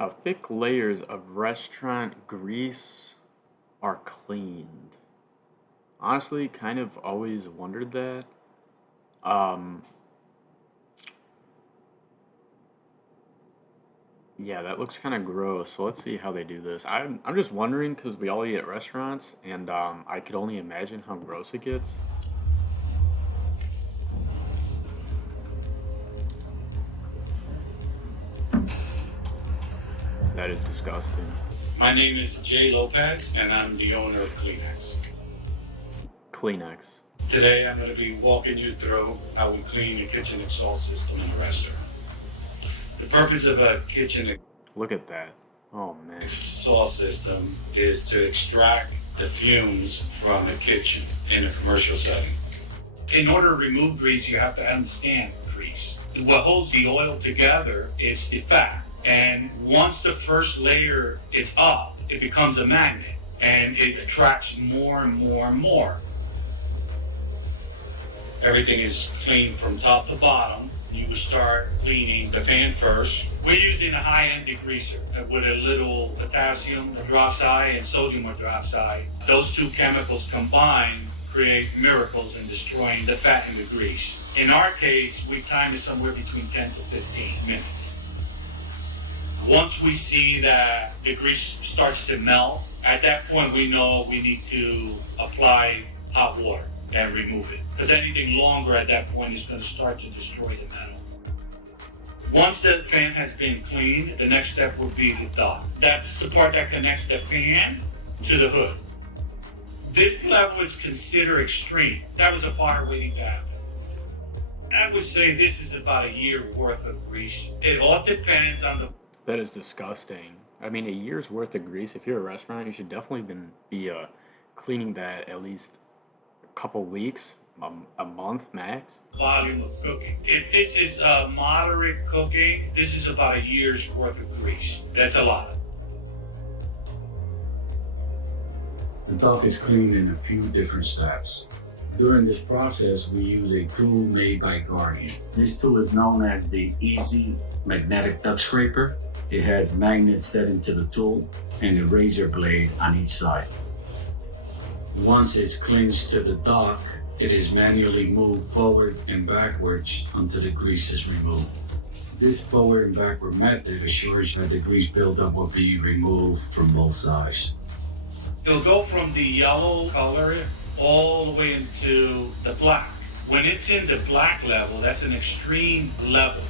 How thick layers of restaurant grease are cleaned. Honestly, kind of always wondered that. Um, yeah, that looks kind of gross. So let's see how they do this. I'm just wondering because we all eat at restaurants, and I could only imagine how gross it gets. That is disgusting. My name is Jay Lopez, and I'm the owner of Kleenex. Kleenex. Today, I'm going to be walking you through how we clean a kitchen exhaust system in a restaurant. The purpose of a kitchen Look at that. Oh man. exhaust system is to extract the fumes from a kitchen in a commercial setting. In order to remove grease, you have to understand grease. What holds the oil together is the fat. And once the first layer is up, it becomes a magnet and it attracts more and more and more. Everything is cleaned from top to bottom. You will start cleaning the fan first. We're using a high-end degreaser with a little potassium hydroxide and sodium hydroxide. Those two chemicals combined create miracles in destroying the fat and the grease. In our case, we time it somewhere between 10 to 15 minutes. Once we see that the grease starts to melt, at that point we know we need to apply hot water and remove it. Because anything longer at that point is going to start to destroy the metal. Once the fan has been cleaned, the next step would be the dock. That's the part that connects the fan to the hood. This level is considered extreme. That was a fire waiting to happen. I would say this is about a year worth of grease. It all depends on the... That is disgusting. I mean, a year's worth of grease. If you're a restaurant, you should definitely be cleaning that at least a couple weeks, a month max. volume of cooking. If this is moderate cooking, this is about a year's worth of grease. That's a lot. The duck is cleaned in a few different steps. During this process, we use a tool made by Guardian. This tool is known as the Easy Magnetic Duck Scraper. It has magnets set into the tool and a razor blade on each side. Once it's clinched to the duck, it is manually moved forward and backwards until the grease is removed. This forward and backward method assures that the grease buildup will be removed from both sides. It'll go from the yellow color all the way into the black. When it's in the black level, that's an extreme level.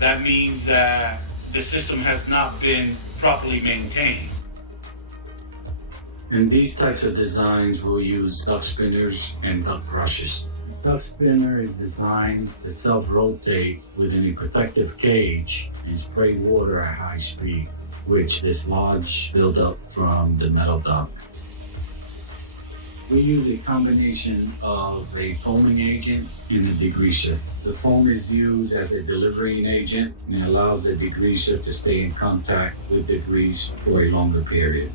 That means that the system has not been properly maintained. In these types of designs, we'll use duck spinners and duck brushes. The duck spinner is designed to self-rotate within a protective cage and spray water at high speed, which dislodge buildup from the metal duct. We use a combination of a foaming agent and a degreaser. The foam is used as a delivering agent and allows the degreaser to stay in contact with the grease for a longer period.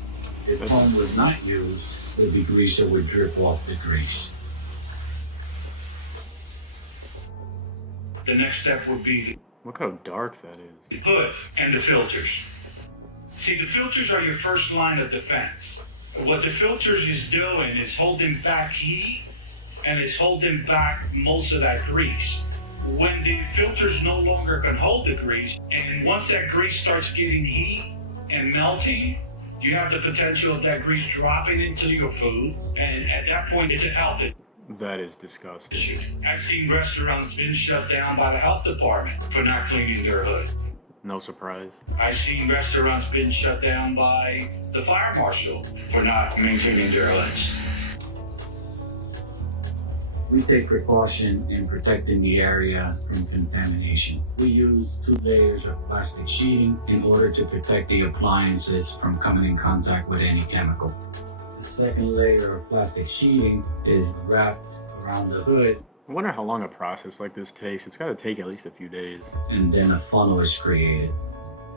If foam was not used, the degreaser would drip off the grease. The next step would be Look how dark that the is. hood and the filters. See, the filters are your first line of defense. What the filters is doing is holding back heat and is holding back most of that grease. When the filters no longer can hold the grease, and once that grease starts getting heat and melting, you have the potential of that grease dropping into your food, and at that point, it's a health That is disgusting. issue. I've seen restaurants been shut down by the health department for not cleaning their hood. No surprise. I've seen restaurants been shut down by the fire marshal for not maintaining their hoods. We take precaution in protecting the area from contamination. We use 2 layers of plastic sheeting in order to protect the appliances from coming in contact with any chemical. The second layer of plastic sheeting is wrapped around the hood, I wonder how long a process like this takes. It's got to take at least a few days. and then a funnel is created.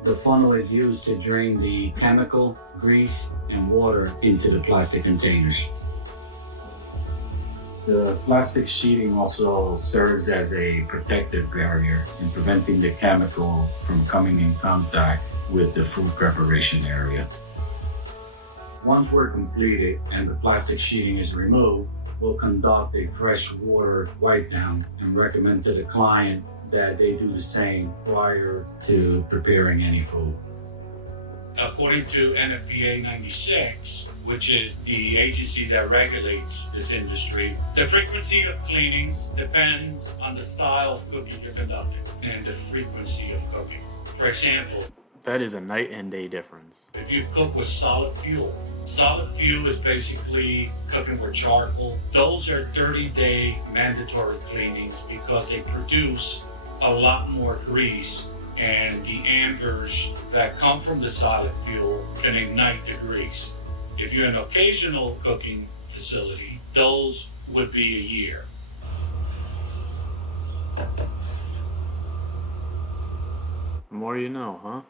The funnel is used to drain the chemical, grease, and water into the plastic containers. The plastic sheeting also serves as a protective barrier in preventing the chemical from coming in contact with the food preparation area. Once we're completed and the plastic sheeting is removed, we'll conduct a fresh water wipe down and recommend to the client that they do the same prior to preparing any food. According to NFPA 96, which is the agency that regulates this industry, the frequency of cleanings depends on the style of cooking you're conducting and the frequency of cooking. For example, That is a night and day difference. if you cook with solid fuel is basically cooking with charcoal. Those are 30-day mandatory cleanings because they produce a lot more grease, and the ambers that come from the solid fuel can ignite the grease. If you're an occasional cooking facility, those would be a year. The more you know, huh?